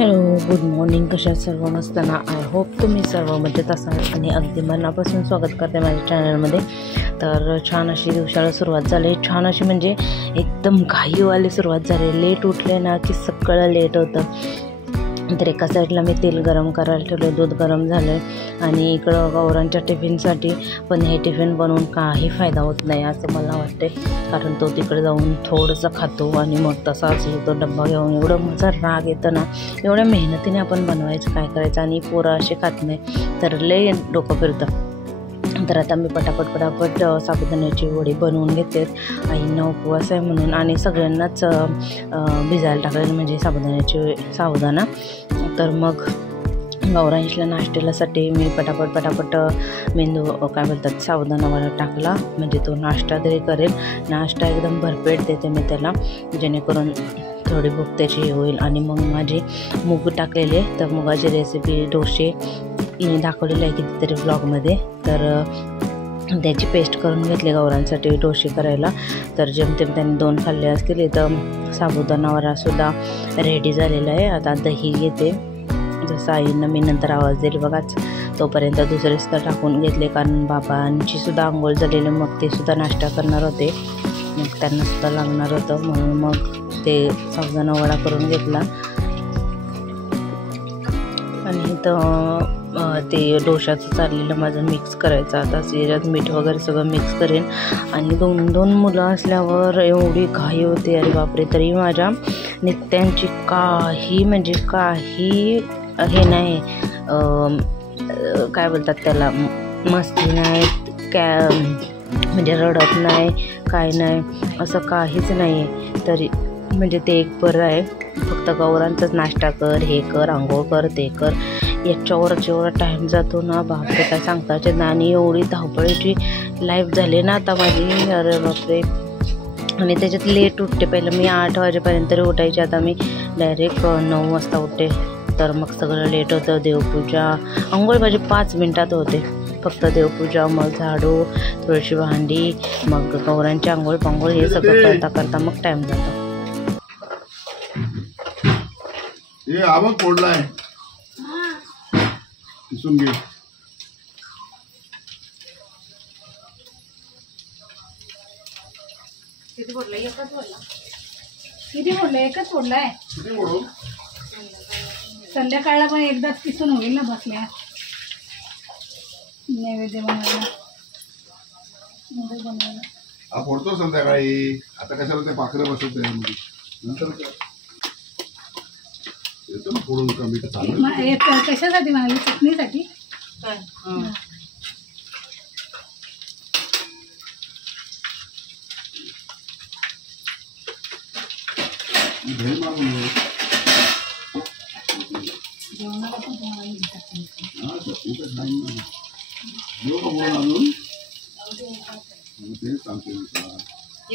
Hello, good morning. कशा सर्व नसताना आय होप तुम्ही सर्व मजेत असाल आणि अगदी मनापासून स्वागत करते माझ्या चॅनलमध्ये. तर छान अशी दिवसाला सुरुवात झाली. छान अशी म्हणजे एकदम घाईवाली सुरुवात झाली. लेट उठले ना की सगळं लेट होतं. तर एका साईडला मी तेल गरम करायला ठेवलं, दूध गरम झालं आणि इकडं गौरांच्या टिफिनसाठी. पण हे टिफिन बनवून काही फायदा होत नाही असं मला वाटते, कारण तो तिकडे जाऊन थोडंसं खातो आणि मग तसाच तो डब्बा घेऊन. एवढं माझा राग येतं ना, एवढ्या मेहनतीने आपण बनवायचं काय करायचं आणि पोरं असे खात नाही, तर लय डोकं फिरतं. तर आता मी पटापट साबुदाण्याची वडी बनवून घेते. आईंना उपवास आहे म्हणून आणि सगळ्यांनाच भिजायला टाकलेलं म्हणजे साबुदाणा. तर मग गौरांशला नाश्त्यासाठी मी पटापट मेंदू काय बोलतात साबुदाणा वडा टाकला, म्हणजे तो नाश्ता तरी करेल. नाश्ता एकदम भरपेट देते मी त्याला, जेणेकरून थोडी भूक त्याची होईल. आणि मग माझे मूग टाकलेले, तर मुगाची रेसिपी डोसे मी दाखवलेली आहे कितीतरी ब्लॉगमध्ये. तर त्याची पेस्ट करून घेतली गौरांसाठी डोसे करायला. तर जेमतेम त्यांनी 2 खाल्ले असतील. इथं साबुदाणा वडासुद्धा रेडी झालेला आहे. आता दही घेते, जसं आईंना मी नंतर आवाज दिली बघाच. तोपर्यंत दुसरेसुद्धा टाकून घेतले, कारण बाबांचीसुद्धा आंघोळ झालेली. मग ते सुद्धा नाश्ता करणार होते, मग त्यांनासुद्धा लागणार होतं, म्हणून मग ते साबुदाणा वडा करून घेतला. आणि इथं ते डोशाचं चाललेलं माझं मिक्स करायचं. आता याच्यात मीठ वगैरे सगळं मिक्स करेन. आणि दोन मुलं असल्यावर एवढी घाई होते, अरे बापरे. तरी माझ्या नित्यांची काही हे नाही, काय बोलतात त्याला, मस्ती नाही, म्हणजे रडत नाही, काय नाही, असं काहीच नाही आहे. तरी म्हणजे ते एक बरं आहे. फक्त गौरांचाच नाश्ता कर, हे कर, आंघोळ कर, ते कर, याच्यावरच एवढा टाईम जातो ना, बापरे काय सांगताचे ना. आणि एवढी धावपळीची लाईफ झाली ना आता माझी, अरे बापरे. आणि त्याच्यात लेट उठते. पहिलं मी 8 वाजेपर्यंत उठायचे, आता मी डायरेक्ट 9 वाजता उठते. तर मग सगळं लेट होतं. देवपूजा, आंघोळ माझी 5 मिनटात होते. फक्त देवपूजा, मग झाडू, थोडीशी भांडी, मग गौरांची आंघोळ पांघोळ, हे सगळं करता मग टाईम जातो. हे आवाज फोडलाय, किसून घे. किती फोडलं? एकच फोडला. किती फोडलं? एकच फोडलाय. किती फोडू? संध्याकाळला पण एकदाच किसून होईल ना बसल्या नैवेद्य बनवायला. हा फोडतो संध्याकाळी. आता कशाला ते पाखरं बसवत आहे, नंतर येतो ना फोडून कमी. कशासाठी म्हणाली? चटणीसाठी. जेवणाला पण तुम्हाला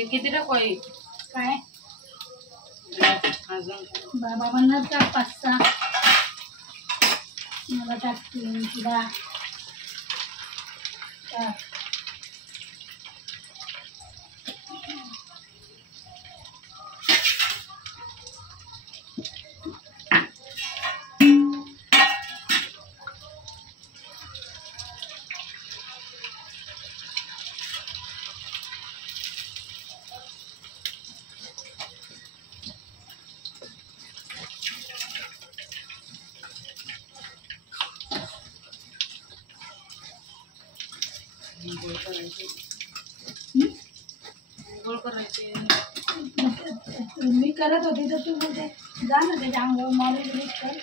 किती टाकू काय अजून? बाबांना टाक 5-6, मला टाकते तुला टाक. मी करत होती तर तू बोलते जा ना त्याच्या अंगावर मॉलिश कर.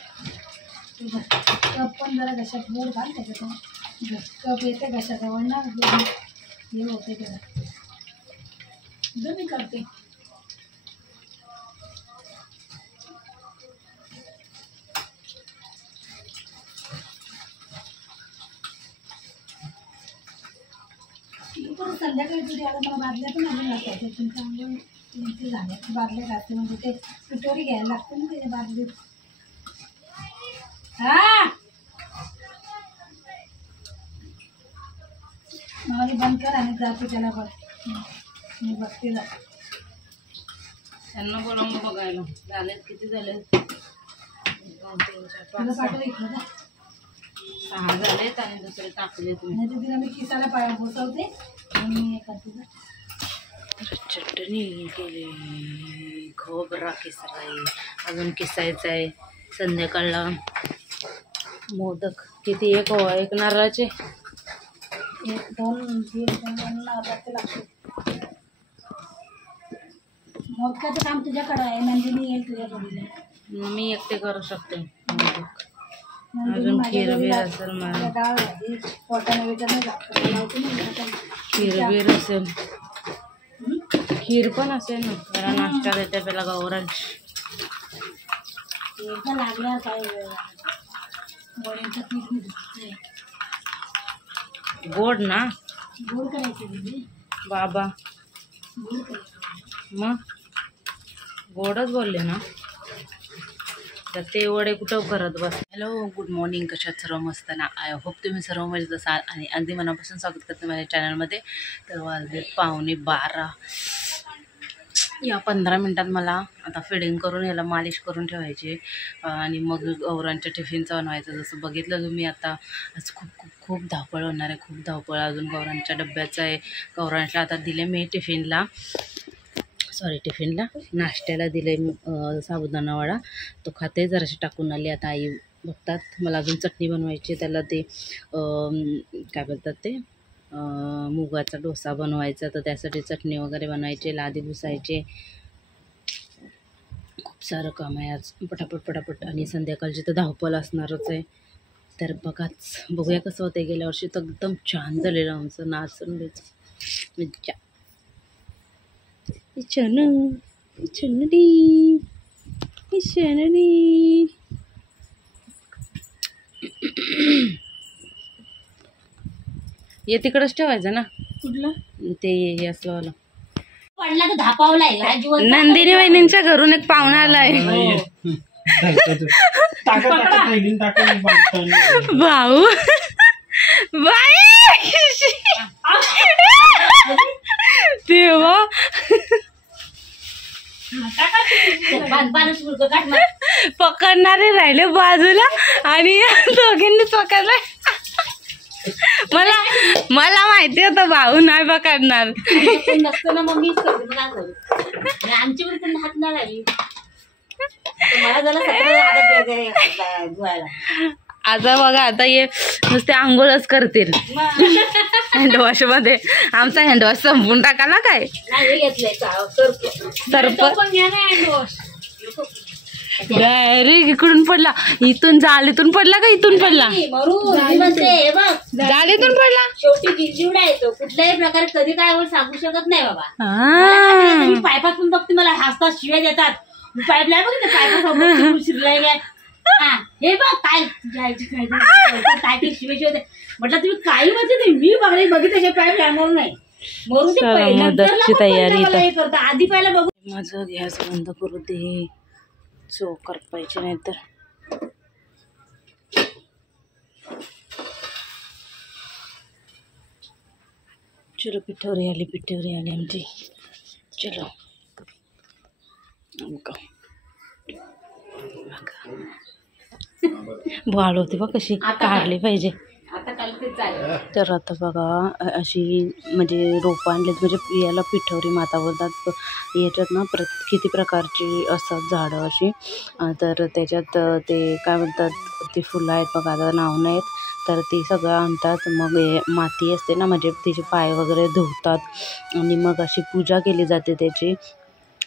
तुझं कप पण जरा घशात मोड घाल, त्याच्यातून कप येते घशाजवळ ना, हे होते त्याला. तुझं मी करते. संध्याकाळी तुझी आता मला बादल्या पण आणून लागतात. तुमच्या अंगावर तुमचे झाले बादल्या घालते, म्हणजे ते पिटोरी घ्यायला लागते ना त्याच्या बादलीत. हा मला बंद कर आणि जाते त्याला बघ. मी बघते जा. त्यांना बोलावून बघायला झाले किती झाले. 2 3 4 तुला 5 पाठव इकडे जा. 6 झालेत आणि दुसरे टाकले तुम्ही. नाही तर तिला मी किसाला पाया बसवते आणि हे करते जा. चटणी केली, खोबरा किसलाय, अजून किसायचं आहे. संध्याकाळला मोदक किती एक नारळाचे 1 2 3 4 लागते. मोदकाचं काम तुझ्याकडे आहे. नंदिनी येईल तुझ्या जोडीला. मी एकटे करू शकते मोदक. नंदिनी अजून माझ्या खीर बीर जोडीला असेल मला. तुला डाळ भाजी पोटाने विचारणे लागतं. लावते मी आता. खीर बीर असेल, खीर पण असेल ना. जरा नाश्ता देते पहिला गावरान. एकदा लागल्यावर काय वड्यांचं पीठ मी धुतलंय. गोड ना गोड करायचे म्हणजे बाबा, गोड करायचे. मग गोडच बोलले ना. तर ते वडे कुठं करत बस. Hello, good morning. कशात सर्व मस्त ना. आय होप तुम्ही सर्व मजेत असाल आणि अगदी मनापासून स्वागत करते माझ्या चॅनलमध्ये. तर वाजले 11:15. या 15 मिनटात मला आता फिडिंग करून याला मालिश करून ठेवायची आणि मग गौरांच्या टिफिनचं बनवायचं. जसं बघितलं तुम्ही आता आज खूप खूप खूप धावपळ होणार आहे. खूप धावपळ अजून गौरांच्या डब्याचं आहे. गौरांच्या आता दिले मी टिफिनला नाश्त्याला दिले साबुदाणा वडा. तो खाते. जराशी टाकून आली. आता आई बघतात. मला अजून चटणी बनवायची. त्याला ते काय बोलतात ते मुगाचा डोसा बनवायचा. तर त्यासाठी चटणी वगैरे बनवायची, लादी पुसायचे. खूप सारं काम आहे आज. पटापट आणि संध्याकाळची तर धावपळ असणारच आहे. तर बघूया कसं होतं. गेल्या वर्षी तर एकदम छान झालेलं आमचं नाचून बेच मज्जा. ये तिकडच ठेवायचं ना. कुठलं ते हे असलं वाला. पडला तर धापावलाय. नंदिनी वहिनींच्या घरून एक पाहुणा आलाय. भाऊ बाई देवा, पकडणारे राहिले बाजूला आणि दोघींनी पकडलाय. मला माहिती होतं भाऊ नाही पकडणार. नसतं ना मग मीच करते. काय करू आमची पण हात नाही लागली. मला जरा धुवायला आता बघा, आता ये नुसते आंघोळच करतील हँडवॉश मध्ये. आमचा हँडवॉश संपून टाकाला काय. डायरेक्ट इकडून पडला. इथून जाळीतून पडला का इथून पडला. जाळीतून पडला. शेवटी गिरजिवडा येतो. कुठल्याही प्रकारे कधी काय सांगू शकत नाही बाबा. पायपासून बघते मला हसतात, शिव्या देतात. पाईपलाय बघ पायपासून शिरलाय काय. हे बघ काय काय शिवाय म्हटलं तुम्ही काही म्हणते. मी बघितलं पाईप म्हणून नाही म्हणून करता. आधी पाहिला बघू. माझं गॅस बंद करू दे. चोख करपायचे नाही तर. चलो पिठवरी आली आमची. चलो वाळ होती बघ कशी काढली पाहिजे. तर आता बघा अशी म्हणजे रोपं आणलीत. म्हणजे याला पिठवरी माता बोलतात. याच्यात ना किती प्रकारची असतात झाडं अशी. तर त्याच्यात ते काय म्हणतात ती फुलं आहेत बघा. आता नाव नाहीत. तर ती सगळं आणतात. मग माती असते ना, म्हणजे तिचे पाय वगैरे धुवतात आणि मग अशी पूजा केली जाते त्याची.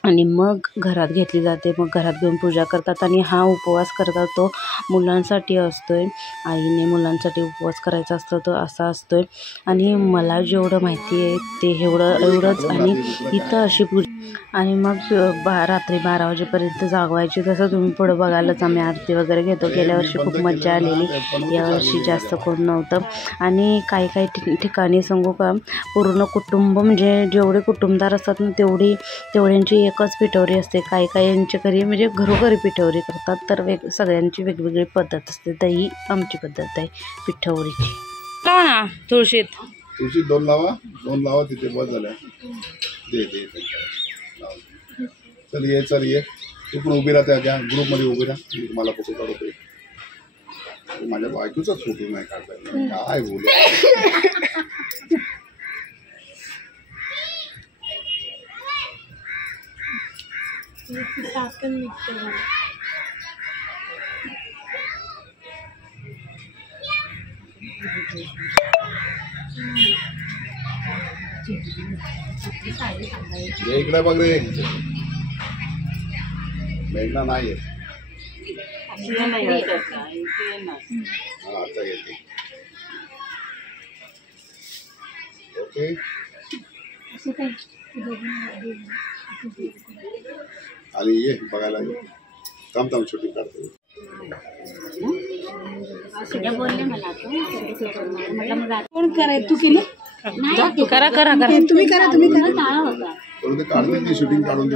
आणि मग घरात घेतली जाते. मग घरात घेऊन पूजा करतात. आणि हा उपवास करतात तो मुलांसाठी असतोय. आईने मुलांसाठी उपवास करायचा असतो तो असा असतोय. आणि मला जेवढं माहिती आहे ते एवढंच. आणि इथं अशी पूजा आणि मग रात्री 12 वाजेपर्यंत जागवायची. तसं तुम्ही पुढं बघायलाच आम्ही आरती वगैरे घेतो. गेल्या वर्षी खूप मजा आलेली. यावर्षी जास्त कोण नव्हतं. आणि काही ठिकाणी सांगू का, पूर्ण कुटुंब म्हणजे जेवढे कुटुंबदार असतात ना तेवढ्यांची एकच पिठवरी असते. काहींच्या घरी म्हणजे घरोघरी पिठवरी करतात. तर सगळ्यांची वेगवेगळी पद्धत असते. तर ही आमची पद्धत आहे पिठवरीची. लावा ना तुळशीत 2 लावा तिथे बस झाल्या. चल ये तू पण उभी राहा त्या ग्रुपमध्ये उभी राहा. मी तुम्हाला फोटो काढतोय. माझ्या बायकोचाच फोटो नाही काढलाय. काय बोलू. इकडे बघ रे. मेघना नाही आहे. आता येते. ओके आणि ये बघायला ये. थांब शूटिंग काढतो. कोण कराय तू केली करा करा करा तुम्ही करा थोडं ते काढते की शूटिंग काढून दे.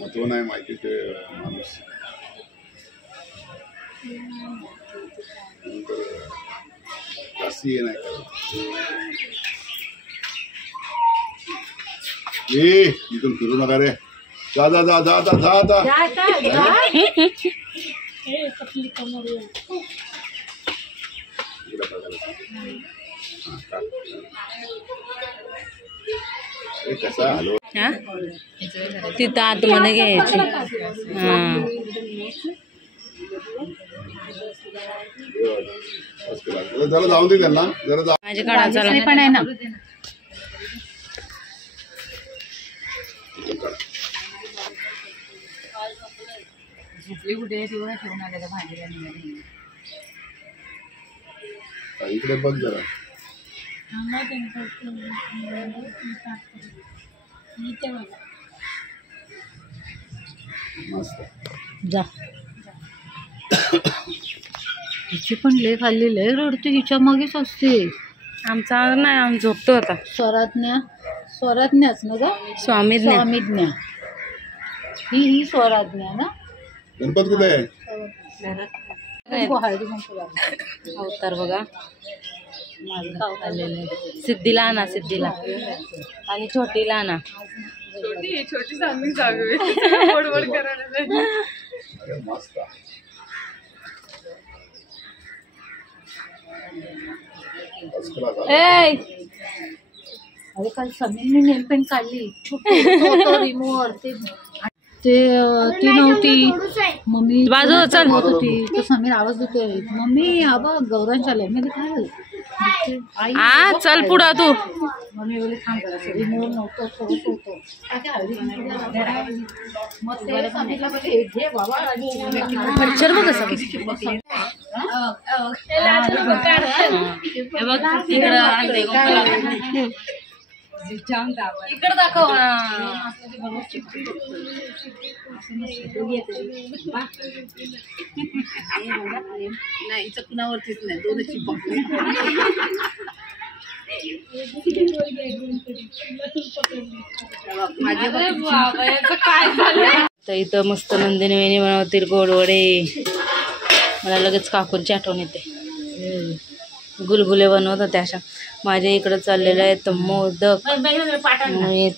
महत्व नाही माहिती ते माणूस जास्ती हे नाही करत. इथून फिरू नका रे. जा जा जा जा जा जा जा. कसा आलो तिथं आतमध्ये घ्यायची. जरा जाऊन दे त्यांना. जरा माझ्या काढा पण आहे ना. इकडे बघ जरा. मस्त जा. हिची पण लय खाल्ली लय रडते. हिच्या मागेच असते. आमचा नाही. आम्ही झोपतो आता. स्वराज्ञाच ना ग. स्वामीज्ञा. ही स्वराज्ञा ना. गणपत कुठे आहे. अवतार बघा. सिद्धीला आणा. सिद्धीला आणि छोटीला आणा. छोटी चांगली जागा मस्त. अरे काल समीरने नेल पेंट काढली. रिमूव्हर ती नव्हती. मम्मी बाजू चल होती तर समीर आवाज देतोय मम्मी हा बघ गौरांच्या आलंय. मी काय झालं हा चल पुढं तू. मम्मी बोलली थांब करा. रिमूव्हर नव्हतं थोडंसं होतं. मग ते समीरला बोलले घे बाबा. मच्छर बघ कसं इकडे दाखव. नाही चकनावरतीच नाही. दोनची काय झालं. तर इथं मस्त नंदिनी वेणी बनवतील गोडवडे. मला लगेच काकूंची आठवण येते. गुलगुले बनवतात त्या अशा. माझ्या इकडं चाललेलं आहे तर मोदक.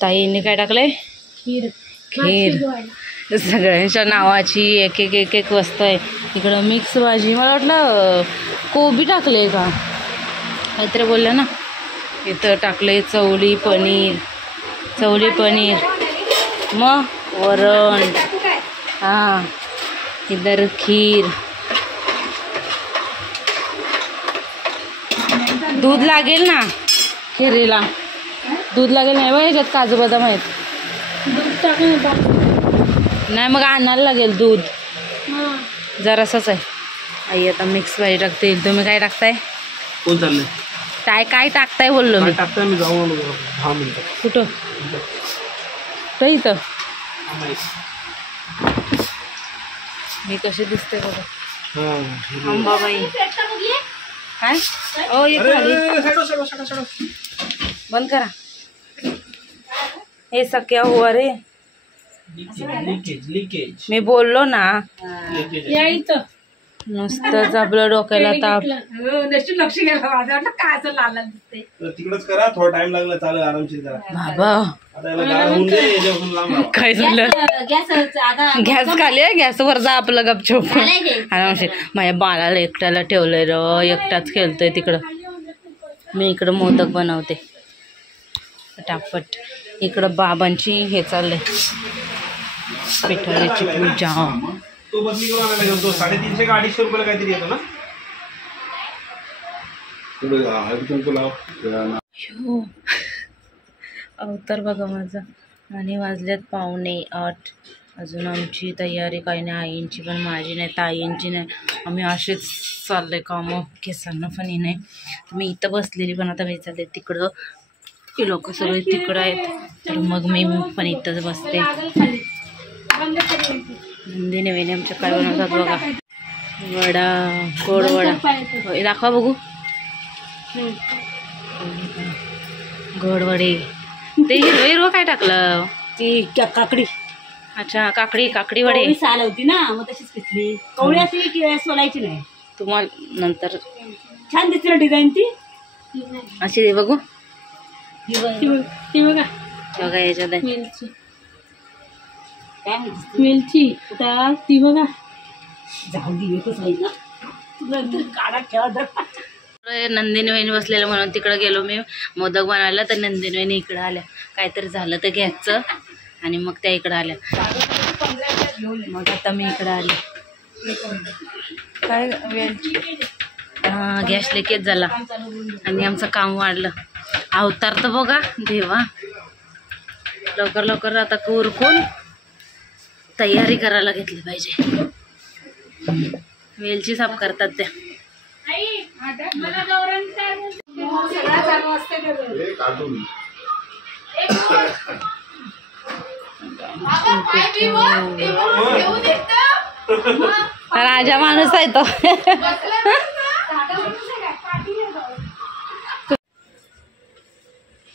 ताईंनी काय टाकलंय. खीर. सगळ्यांच्या नावाची एक एक एक एक वस्तू आहे. इकडं मिक्स भाजी. मला वाटलं कोबी टाकले का काहीतरी बोलल्या ना. इथं टाकले चवली पनीर. मग वरण. हां इधर खीर. दूध लागेल ना खिरीला. दूध लागेल नाही बघ. ह्याच्यात काजू बदाम आहेत. नाही मग आणायला लागेल दूध. जरासंच आहे. आई आता मिक्स भाजी टाकतील. तुम्ही काय टाकताय. कोण चाललंय. काय टाकताय बोललो मी. टाकताय मी जाऊन आलो 10 मिनिटं. कुठं तर इथं. मी कशी दिसते बघा. अंबाबाई काय. ओ ये खाली. बंद करा. हे क्या हुआ रे. लिकेज मी बोललो ना. या इथं नुसतंच आपलं डोक्याला ताप. नशीब लक्ष गेलं माझं वाटलं काय असं लाल लाल दिसते. तिकडच करा, थोडा टाइम लागला चालेल, आरामशीर करा. बाबा आता याला गार होऊन दे, याच्यापासून लांब राहा. काय झालं? गॅस आता गॅस खाली आहे, गॅसवर जा आपलं गपचूप. आरामशीर. माझ्या बाळाला एकट्याला ठेवलंय र, एकटाच खेळतोय तिकडं. मी इकडं मोदक बनवते पटापट. इकडं बाबांची हे चाललंय, पिठोरीची पूजा. तो बदली करून आणायला गेलो, तो 350 का 250 रुपयाला काहीतरी येतो ना. हळदी कुंकू लाव. अवतार बघा माझा. आणि वाजल्यात 7:45. अजून आमची तयारी काही नाही, आईंची पण, माझी नाही, ताईंची नाही. आम्ही असेच चाललंय कामं, केसांना फणी नाही. मी इथं बसलेली, पण आता मी चालले तिकडं. ते लोक सगळे तिकडं आहेत, तर मग मी पण इथंच बसते. नंदिनी वहिनी आमच्या काय बनवतात बघा. वडा, गोड वडा दाखवा बघू. गोड वडे. ते हिरवं हिरवं काय टाकलं? ती काकडी. अच्छा, काकडी वडे. साल होती ना, मग तशीच पिसली. कवळी असली की सोलायची नाही. तुम्हाला नंतर छान दिसते ना डिझाईन ती. अशी दे बघू. ती बघा बघा याच्यात आहे. मिरची. काय मिरची ती बघा. जाऊ दे, एकच आहे ना, नंतर काढा ठेवा. नंदिनी वहिनी बसलेलं म्हणून तिकडं गेलो मी मोदक बनवायला. तर नंदिनी वहिनी इकडं आल्या, काहीतरी झालं तर घ्यायचं, आणि मग त्या इकडं आल्या. मग आता मी इकडं आले. काय गॅस लिकेज झाला आणि आमचं काम वाढलं. अवतार तर बघा देवा. लवकर लवकर आता उरकून तयारी करायला घेतली पाहिजे. वेलची साफ करतात त्या. राजा माणूस आहे तो.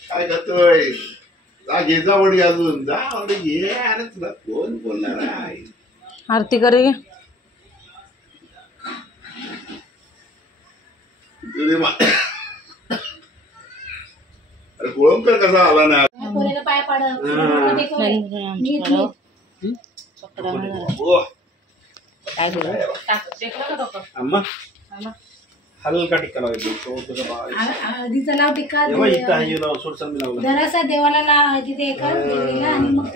काय करतोय? जा घे, जा वडी अजून, जा वडी घे. अरे तुला कोण बोलणार आहे? आरती करे. अरे कोळंबकर कसा आला ना? पाय पाड. काय बोलू? अम्मा हलका टिक्का लावायचा. हळदीचा लाव टिक्का जरासा देवाला तिथे देवीला, आणि मग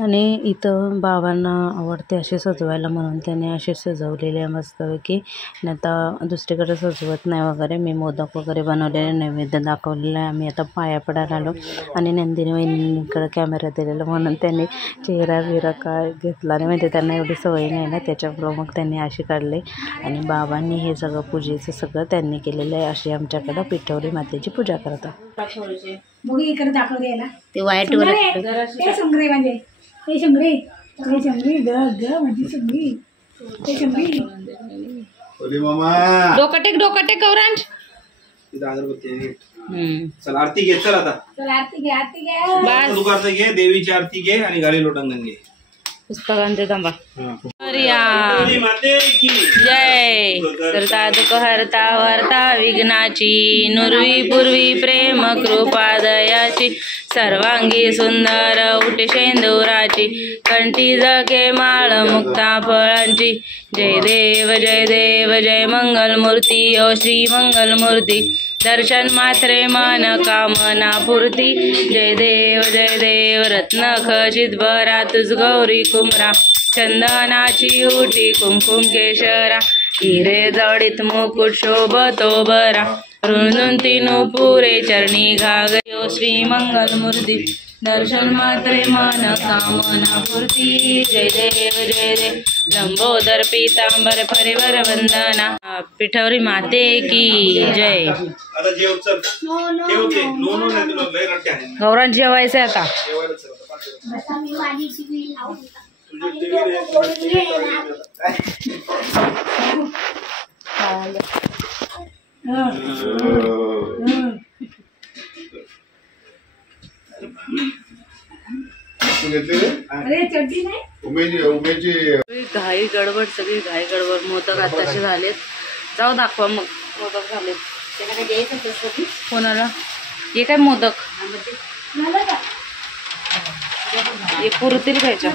आणि इथं बाबांना आवडते असे सजवायला, म्हणून त्याने असे सजवलेले आहे मस्तपैकी. आणि आता दुसरीकडे सजवत नाही वगैरे. मी मोदक वगैरे बनवलेले, नैवेद्य दाखवलेलं आहे. आम्ही आता पाया पडायला आलो. आणि नंदिनी वहिनीकडे कॅमेरा दिलेला, म्हणून त्यांनी चेहरा बिरा काय घेतला नाही, म्हणजे त्यांना एवढी सवय नाही ना, त्याच्यामुळं मग त्यांनी अशी काढले. आणि बाबांनी हे सगळं पूजेचं सगळं त्यांनी केलेलं आहे. अशी आमच्याकडं पिठोरी मातेची पूजा करतात. बघू इकडे दाखवते याला. ते व्हाईटवर ते संग्रही म्हणजे ते शंभरी, ते शंभरी ग ग म्हणजे शंभरी, ते शंभरी. अरे मामा डोकं टेक गौरांश. चला आरती घे. चल आता चल आरती घे, आरती घे. बस दुपारचं घे, देवीची आरती घे, आणि गाडी लोटांगण घे. पुस्तकांचे थांबा. माते की जय. करता दुःख हरता वर्ता विघ्नाची, नुरवी पूर्वी प्रेम कृपा दयाची, सर्वांगी सुंदर उठे शेंदुराची, कंठी जगे माळ मुक्ता फळांची. जय देव जय देव जय मंगलमूर्ती, ओ श्री मंगलमूर्ती, दर्शन मात्रे मन कामना पूर्ती. जय देव रत्न खचित भरा, तुझ गौरी कुमरा, चंदनाची उटी कुमकुम केशरा, हिरे जडित मुकुट शोभतो बरा, रुंदून तीनु पुरे चरणी घागरे. ओ श्री मंगलमूर्ती, दर्शन मात्रे मन कामना पूर्ती. जय देव लंबोदर पीतांबर परिवर वंदना, पिठोरी माते की जय. आता जेव. चल ठेवते. नो नो नाही तुला लय रट्ट्या आहे. गौरांश जेवायचं आता. जेवायला चल आता. बसा, मी माझी टीव्ही लावून घेतले. अरे चड्डी नाही उमेची घाई गडबड, सगळी घाई गडबड. मोदक आताचे झालेत. जाऊ दाखवा मग. मोदक झालेत. त्याला काय द्यायचं तसं कोणाला? हे काय मोदक झालं का? हे पुरतील खायच्या.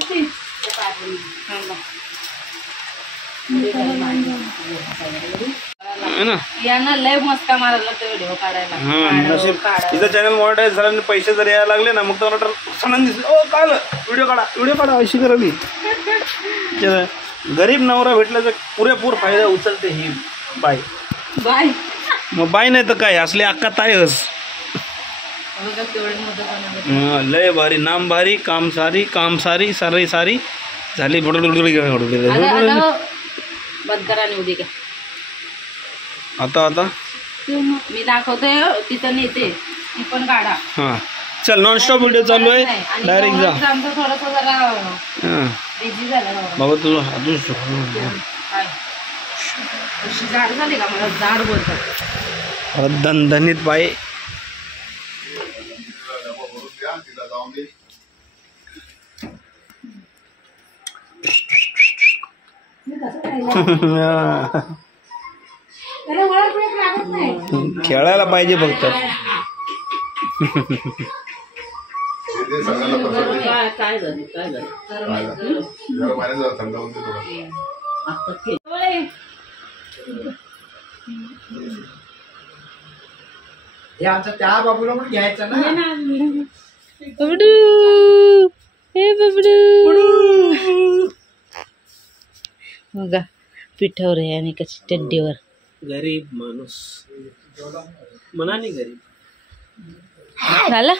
यांना लय मस्का मारायला लागतो व्हिडिओ काढायला. तिचा चॅनल मॉनिटाईज झाला आणि पैसे जर यायला लागले ना मग तर सणन दिसलं ओ काय व्हिडिओ काढा अशी करावी. गरीब नवरा भेटल्याचा पुरेपूर फायदा उचलते ही बाय. मग बाय नाही तर काय असले अक्का तायस. लय भारी, नाम भारी, काम सारी सारी झाली. आता मी दाखवतोय तिथं नेते ती पण काढा. हा चल नॉनस्टॉप व्हिडिओ चालू आहे. डायरेक्ट जा. थोडंसं जरा बिझी झाला बाबा तुझं अशी जाड झाली का? मला जाड बोलतात. दणदणीत बाई. त्याला ओळख बिळख लागत नाही. खेळायला पाहिजे फक्त. काय झालं थंड होते थोडं. आमचा त्या बाबूला पण घ्यायचं ना. बबडू, हे बबडू बघा पिठावर आहे आणि कशी चड्डीवर. गरीब माणूस मनाने गरीब झाला.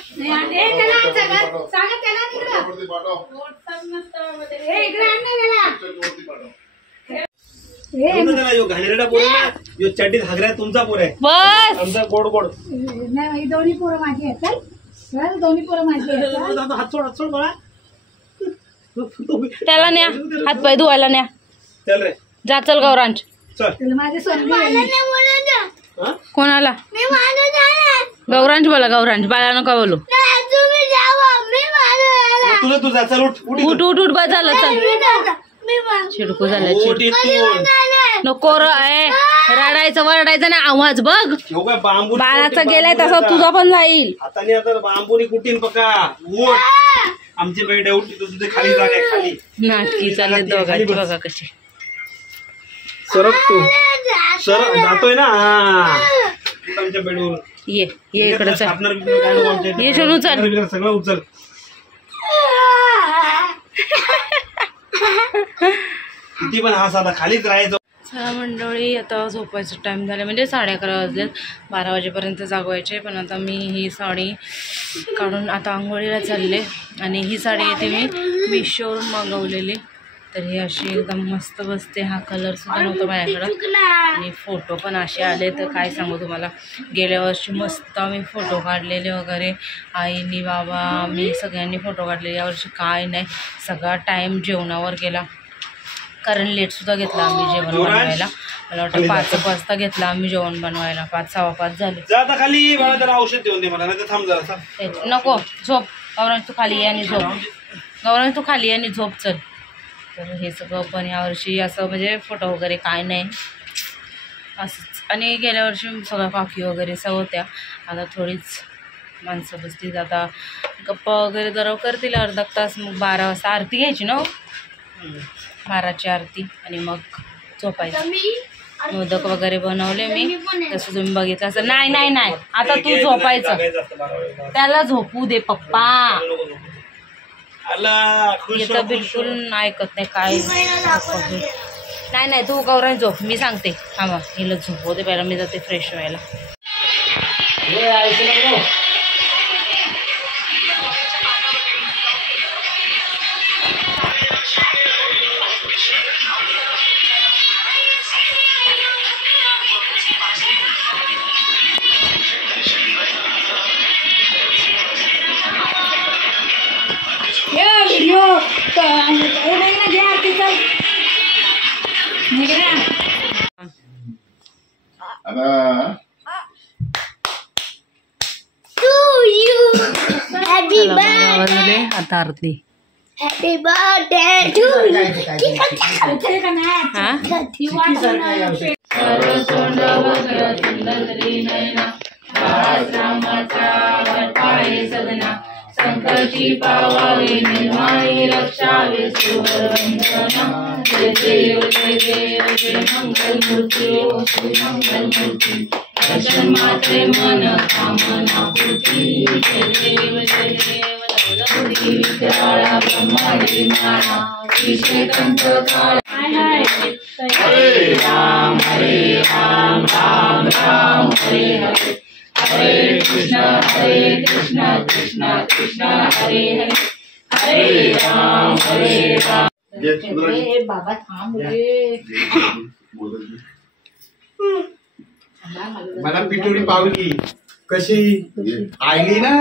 घाणेरडा पोर आहे चड्डीत घागऱ्या तुमचा पोर आहे. बस आमचा गोड गोड. नाही दोन्ही पोरं माझी आहेत. चल दोन्ही पोरं माझी आहेत. हात सोड बाळा. त्याला न्या, हात पाय धुवायला न्या. चल रे जा चल गौरांश. चल माझी सोनली कोणाला? गौरांश बोला. गौरांश बाळा नका बोलू. तुझं तुझा चल उठ उठ उठ उठ बस झालं. चल चिडकू झाला. नको रडायचं वरडायचं नाही. आवाज बघ बांबू बाळाचा गेलाय तसा तुझा पण जाईल. आता आता बांबूनी कुटीन पका. उठ आमची बेड उठ. तुझे खाली जागा आहे खाली. नाटकी चालले दोघांची बघा कशी. सरक तू सरक जातोय ना. आमच्या बेडवर ये इकडे चल. ये सोनू चल. सगळं उचल. किती पण हा साधा खालीच राहायचं. चला मंडळी आता झोपायचं टाइम झालं. म्हणजे 11:30 वाजलेत. 12 वाजेपर्यंत जागवायचे. पण आता मी ही साडी काढून आता आंघोळीला चालले. आणि ही साडी इथे मी मिशोवरून मागवलेली. तर ही अशी एकदम मस्त बसते. हा कलर सुद्धा नव्हता माझ्याकडं. आणि फोटो पण असे आले तर काय सांगू तुम्हाला. गेल्या वर्षी मस्त आम्ही फोटो काढलेले वगैरे. आईनी बाबा मी सगळ्यांनी फोटो काढलेले. यावर्षी काय नाही. सगळा टाईम जेवणावर गेला. कारण लेटसुद्धा घेतला आम्ही जेवण बनवायला. मला वाटतं 5 वाजता घेतला आम्ही जेवण बनवायला. 5 सव्वा 5 झाले. आता खाली मला त्याला औषध देऊन दे मला. नाही थांब जरा. नको झोप. गौरांश तू खाली ये आणि झोप. गौरांश तू खाली ये आणि झोप चल. तर हे सगळं पण यावर्षी असं म्हणजे फोटो वगैरे काय नाही असंच. आणि गेल्या वर्षी सगळ्या काकी वगैरे सगळं होत्या. आता थोडीच माणसं बसतील. आता गप्पा वगैरे जरा करतील अर्धा तास. मग 12 वाजता आरती घ्यायची ना. 12ची आरती आणि मग झोपायचं. मोदक वगैरे बनवले मी. तसं तुम्ही बघितलं असं. नाही नाही नाही आता तू झोपायचं. त्याला झोपू दे पप्पा. इथं बिलकुल ऐकत नाही काय. नाही नाही तू गौरांश झोप. मी सांगते थांबा. हिला झोपवते पहिला. मी जाते फ्रेश व्हायला. आता आरती हॅपी बर्थडे टू संकटी पावावे निर्वाणी रक्षावे सुवरवंदना जय देव जय देव जय मंगलमूर्ती ओ श्री मंगलमूर्ती दर्शन मात्रे मन कामना पूर्ती जय देव नवलपुरी विकराळा ब्रह्मांडी माळा विषयकंठ काळा हरे राम राम राम हरे हरे हरे कृष्ण कृष्ण कृष्ण हरे हरे हरे राम बाबा थांब रे. मला पिठोरी पावली कशी आली ना.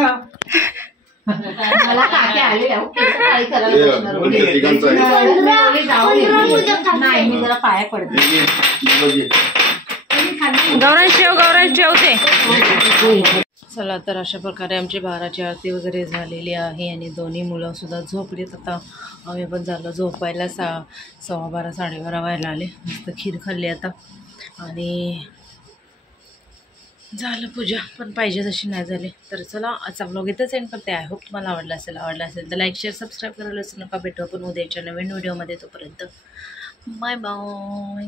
मला काकी आले काही नाही मी जरा पाया पडते. गौरांश ठेवते. चला तर अशा प्रकारे आमची 12ची आरती वगैरे झालेली आहे आणि दोन्ही मुलं सुद्धा झोपलीत. आता आम्ही पण झालं झोपायला 12:15 12:30 व्हायला आले. मस्त खीर खाल्ली आता आणि झालं पूजा, पण पाहिजे तशी नाही झाली. तर चला आजचा व्लॉग इथंच एंड करते. आय होप तुम्हाला आवडला असेल तर लाईक शेअर सबस्क्राईब करायला नका. भेटू आपण उद्याच्या नवीन व्हिडिओमध्ये. तोपर्यंत बाय बाय.